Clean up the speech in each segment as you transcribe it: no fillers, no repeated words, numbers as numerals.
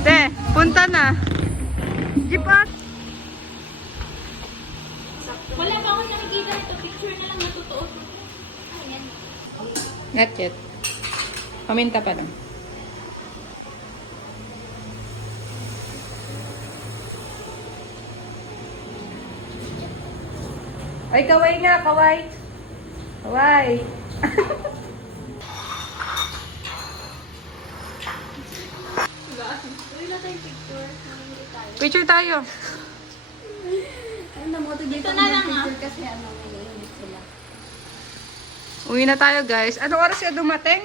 Te, punta na. Jeep at. Wala pa akong nakikita ito. Picture na lang na totoo. Ayan. Not yet. Paminta pa lang. Ay, kaway nga, kaway. Kaway. Wala tayong picture. Nangingi tayo. Picture tayo. Ano mo, Ito na lang ah. kasi ano, may init sila. Uwi na tayo, guys. Anong oras ka dumating?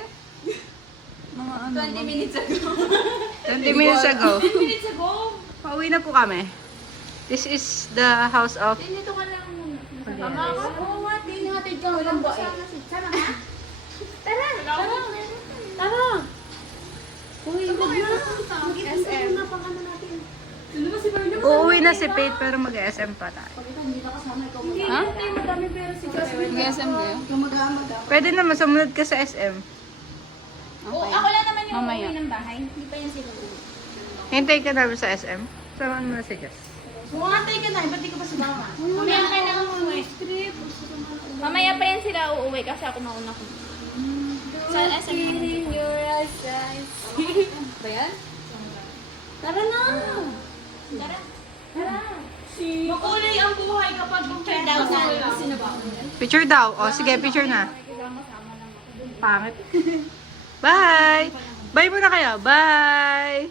Mga ano, 20 minutes ago. 20 minutes ago. 10 minutes ago. Pauwi na po kami. This is the house of... Dito ka lang muna. Tama ka? Oo nga, tinihatid ka. Walang ba eh. Tara ha? Tara! Tara! Tara! Uy, wag na. Mag-SM. Na pang ano natin. Ano ba si Barnum? Uuwi na si Pate pero mag-SM pa tayo. Pag ito, hindi na kasama ikaw Hindi mag-ama. na tayo madami pero si Jasmine. Mag-SM kayo? Ikaw mag-ama daw. Pwede naman, sumunod ka sa SM. Oo, ako lang naman yung Mamaya. uuwi ng bahay. Hindi pa yan sila uuwi. Hintay ka namin sa SM. Samahan mo na si Jess. Bumantay ka na, ba't di ka pa sumama? Mamaya ka na uuwi. Mamaya pa yan sila uuwi kasi ako mauna ko. Sa SM naman. your eyes. Ba yan? Tara na! Tara! Tara! Makulay ang buhay kapag picture daw na. Sino ba? Picture daw. O, sige, picture na. Pangit. Bye! Bye muna kayo. Bye!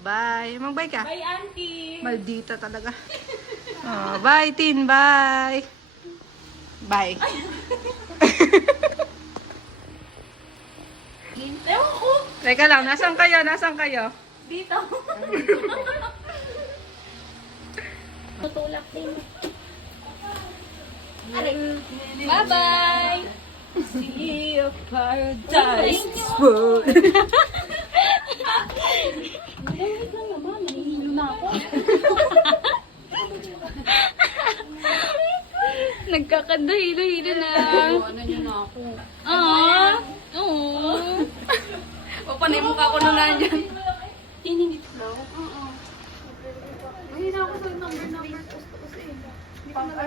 Bye. Mag-bye ka. Bye, auntie! Maldita talaga. Oh, bye, Tin. Bye. Bye. Ewan ko! Teka lang, nasan kayo? Nasan kayo? Dito. Tutulak din. Bye-bye! See you paradise. Wait lang naman, nahihilo na ako. Nagkakadahilo-hilo na. Ano nyo na ako. Ah! Oo! Papanay mo ka ako nung nandyan. Ininit mo? Mahina ako sa number.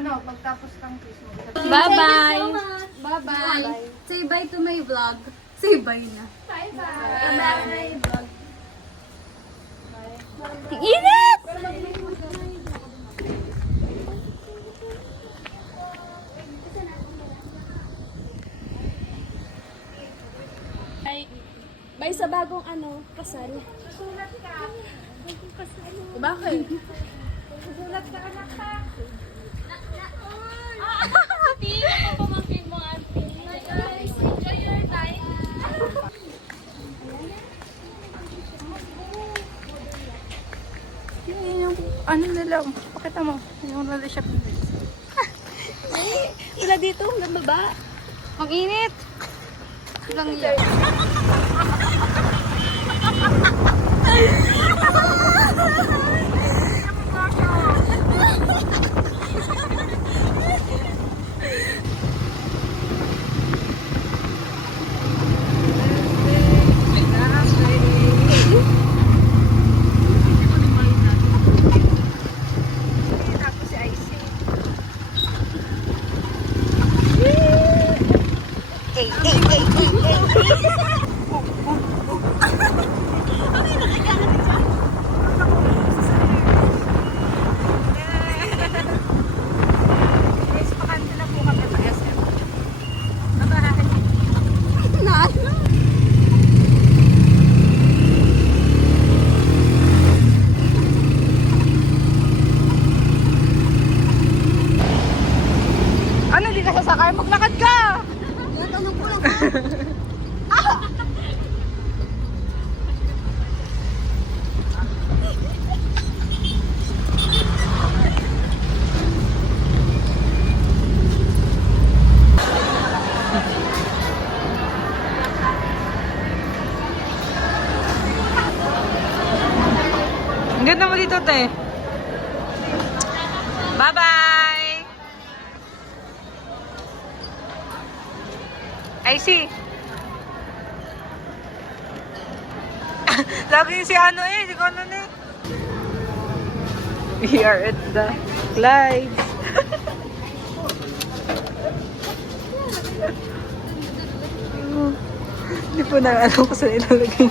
Pagtapos ng Christmas. Bye-bye. Bye-bye. Say bye to my vlog. Say bye na. Bye-bye! Bye-bye vlog. Init! Bye sa bagong ano, kasal. Susulat ka. Bakit? Susulat ka, anak ka. Auntie, ako pamangkin mo, auntie. Hi guys, enjoy your time. Yung ano nila, pakita mo. Yung roller shop. Sila dito, hanggang baba. Ang init. Hanggang yan. Tapos si Icy. Guys, pakanta na po kami sa SM. Bye-bye. Ano, di ka sasakay? Maglakad ka! Tanong ko lang. Ang ganda mo dito, te. Bye-bye! I see. Lagi si ano eh, si Conan eh. We are at the Clydes. Hindi po na alam ko saan ilalagay.